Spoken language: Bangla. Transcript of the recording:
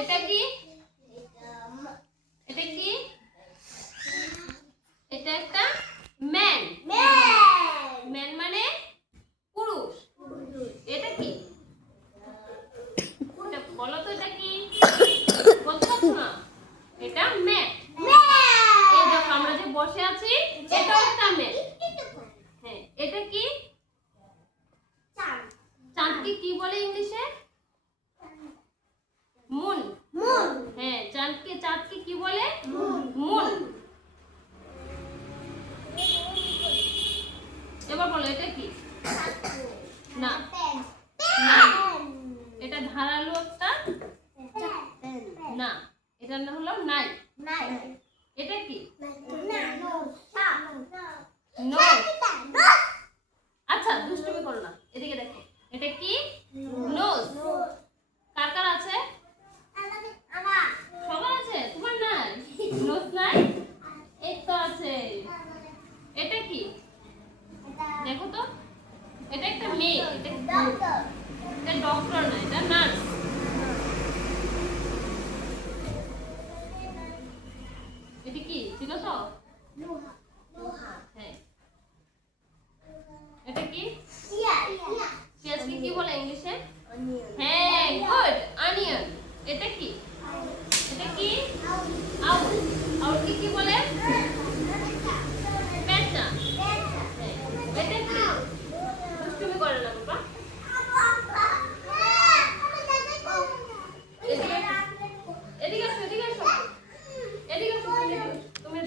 এটা কি? এটা কি? এটা একটা ম্যান। ম্যান মানে পুরুষ। এটা কি? এটা বলো তো, এটা কি? বলতে পারছো না? এটা ম্যাট। এই দেখো আমরা যে বসে আছি, এটা একটা ম্যাট। হ্যাঁ, এটা কি? চাঁদকে কি বলে ইংলিশে? মুন। হ্যাঁ, চাঁদকে কি বলে? মুন। এবার বলো, এটা কি? না, এটা ধারালো একটা। না, এটা না হলো নাই। এটা কি? নোজ। আচ্ছা, দুষ্টুমি করো না, এদিকে দেখো। এটা কি? নোজ। কার কার আছে? সবার আছে, তোমার নাই? নোজ নাই? এই তো আছে। এটা কি? দেখো তো, এটা একটা মেয়ে। এটা ডক্টর না, এটা নার্স। এটা কি ছিল তো? হ্যাঁ, এটা কি? পেঁয়াজকে কি বলে ইংলিশে? হ্যাঁ, গুড, অনিয়ন। এটা কি? এটা কি? আউল। আউলকে কি বলে? পেঁচা। এটা কি? দুষ্টুমি করে না বাবা। এদিকে আসো, এদিকে আসো, এদিকে আসো। তুমি